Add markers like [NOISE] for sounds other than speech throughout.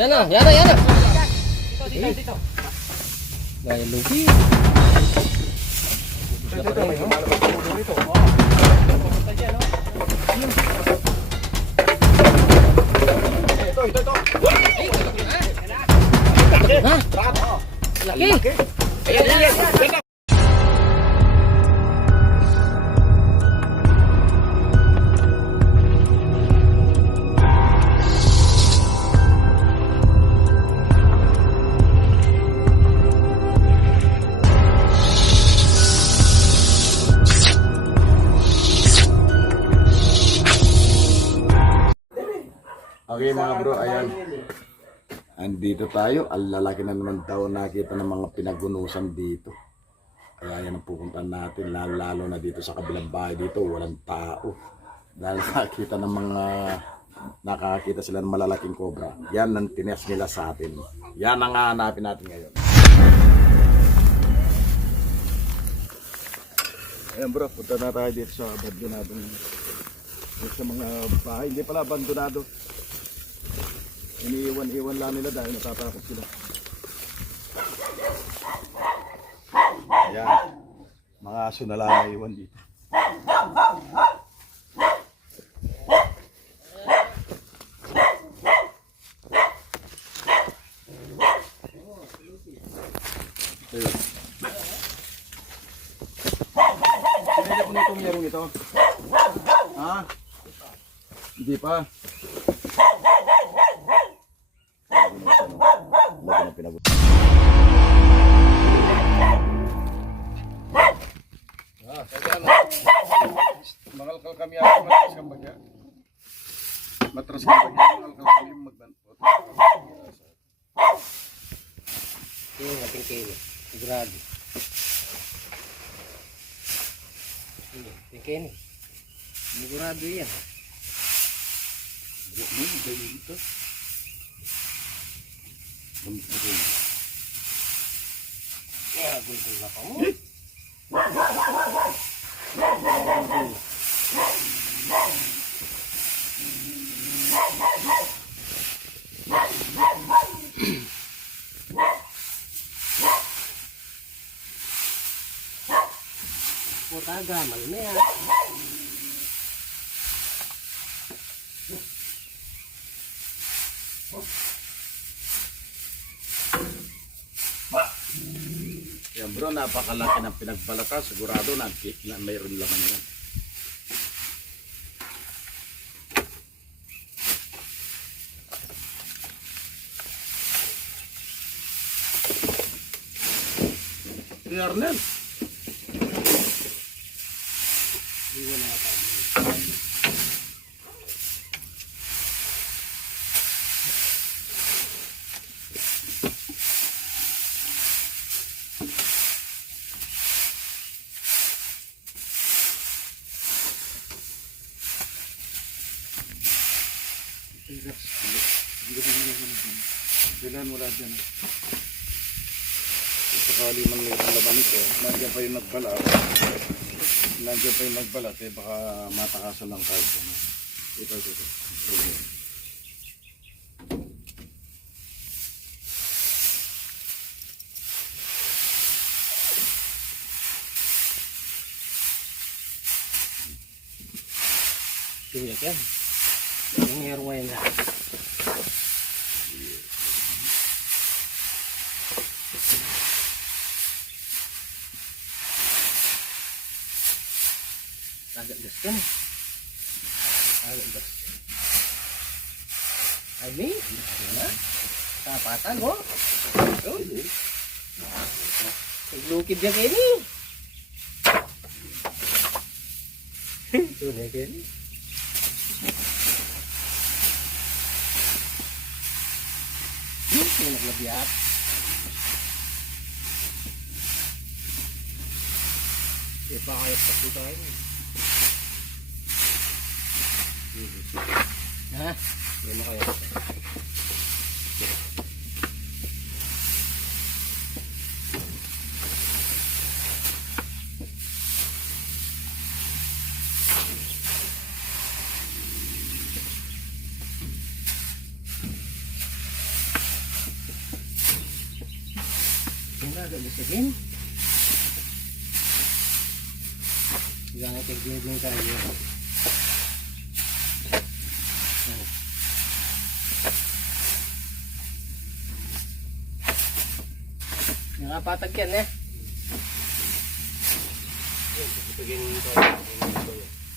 Yan na, yan na, yan na. Dito, dito, dito. Gaya lugi. Ito, ito, may lumalabas na ulo rito. Pupunta dyan, no? Ito, ito, ito. Bakit? Laki. Okay mga bro, ayan. Andito tayo. Ang lalaki na naman daw nakita ng mga pinagunusan dito. Kaya yan ang pupuntahan natin. Lalo, lalo na dito sa kabilang bahay dito. Walang tao. Dahil [LAUGHS] nakakita ng mga nakakita sila ng malalaking cobra. Yan ang tines nila sa atin. Yan ang hahanapin natin ngayon. Ayan bro, punta na tayo dito sa abandonadong sa mga bahay. Hindi pala abandonado. Iniiwan-iwan lang nila dahil natatakot sila. Ayan. Mga aso na lang naiwan dito. Ayun. Sinili po nitong yarong ito. Ha? Hindi pa. Yung ating kilo. Sigurado. Ating kilo. Sigurado yan. Ano, dahil ito. Gamit ko rin. Kaya, gulgul na pa mo. Puta, gamal na yan. Yan bro, napakalaki ng pinagbalata. Sigurado na, na mayroon laman yan. Si Arnel. Bilan wala dyan. Sakali man mayroong laman ito, nandiyan pa yung nagbalat. Nandiyan pa yung nagbalat, eh baka matakasan lang tayo. Ito, ito, ito. Ito. Tuyak yan. Yung ngayon na. Agak gas kan? Agak gas. Ini? Tapatan mo. Oh. Naglukid niya kayo ni. Ito na kayo ni. Hmm, naglabiyat. Ipakayat pa po tayo. Ha? Hindi mo kaya. Lusigin. Jangan kegiging tayo. Nakapatag yan eh.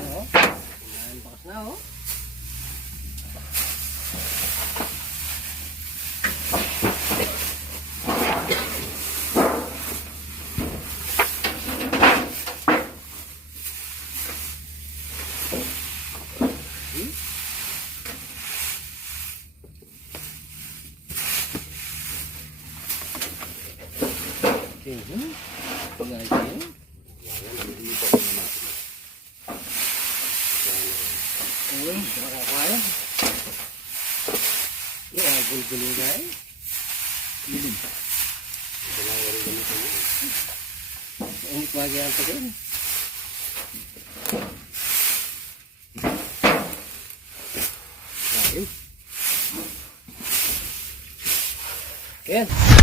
Oo. Ang bakas na oh. Mhm. Pagay kayo. Ayun, makakaya. Yung mga gulgulo guys. Lilim. Unik lagi ang pagin. Ayun. Yan.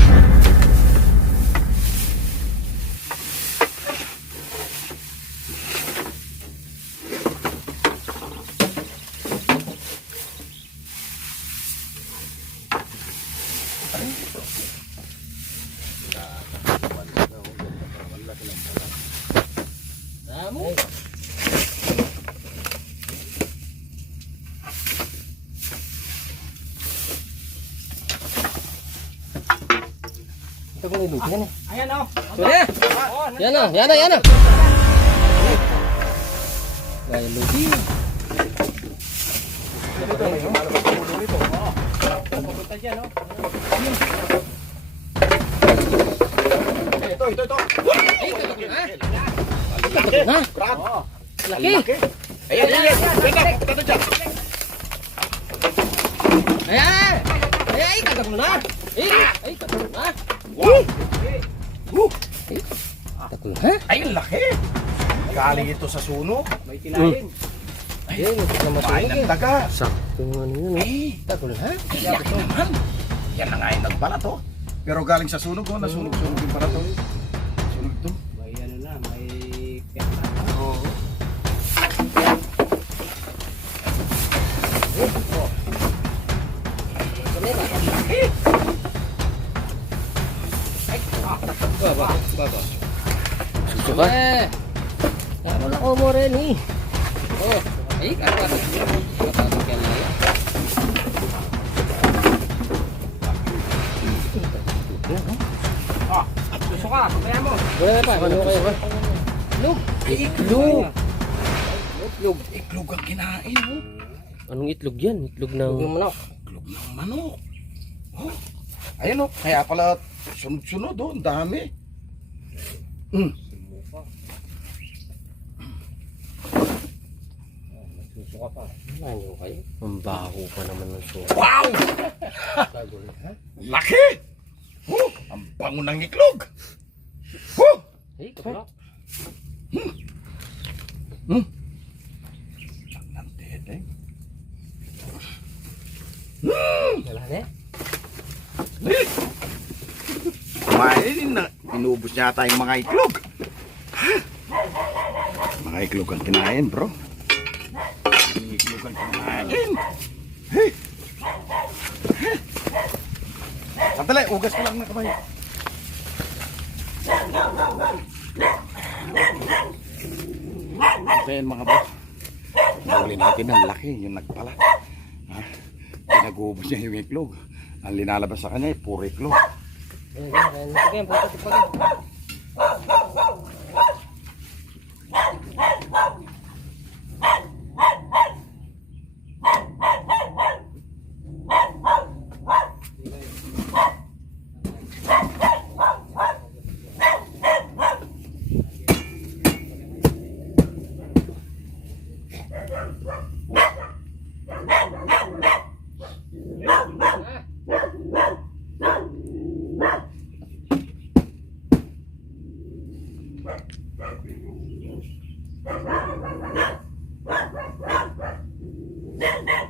Ito kung iluto yan eh. Ayan o. Kuya! Yan na, yan na, yan na! Gaya luti. Papunta dyan o. Ito, ito, ito. Katok na! Laki! Ayan, ayan, ayan. Ito, ito dyan. Ayan! Ay, ay, katok na! Ay, ay, katok na! Wow. Woo. Katok na! Ay, ang laki. Galing ito sa suno. May tilayin. Ayun, ito na Kain masunog ng daga. Sakto yung ano yun eh. Eh, Katok na! Yan naman. Yan na nga yung nagbalat oh. Pero galing sa sunog oh, nasunog-sunog yung balat oh. Baba, baba. Susuka. Eh, tama na ko mo rin eh. Oh, ay, kapatid. Kapatid ka na yan. Ah, susuka. Kaya mo. Wala pa, ano kayo? Itlog. Itlog. Itlog. Iklog ang kinain oh. Anong itlog yan? Itlog ng... Itlog ng manok. Iklog ng manok. Oh. Ayun oh, kaya pala sunod-sunod oh, ang dami. Mm. Susuka pa. Ano kayo? Ang baho pa naman ng suka. Wow! Laki! Oh, ang bango ng iklog. Oh! Ay, kapatid. Ang tete. Wala na eh. Eh! Kumain na. Inubos niya ata yung mga iklog. Mga iklog ang kinain, bro. Mga iklog ang kinain. Hey! Sandali, ugas ko lang na kamay. Ayan mga bro. Nahuli natin ang laki, yung nagpala. Ha? Pinag-uubos niya yung iklog. Ang linalabas sa kanya, puro iklog. Ayan, ayan, ayan. Pagyan, pagyan, pagyan. No, [LAUGHS] no.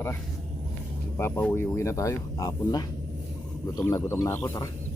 Tara. Ipapauwi-uwi na tayo. Hapon na. Gutom na gutom na ako, tara.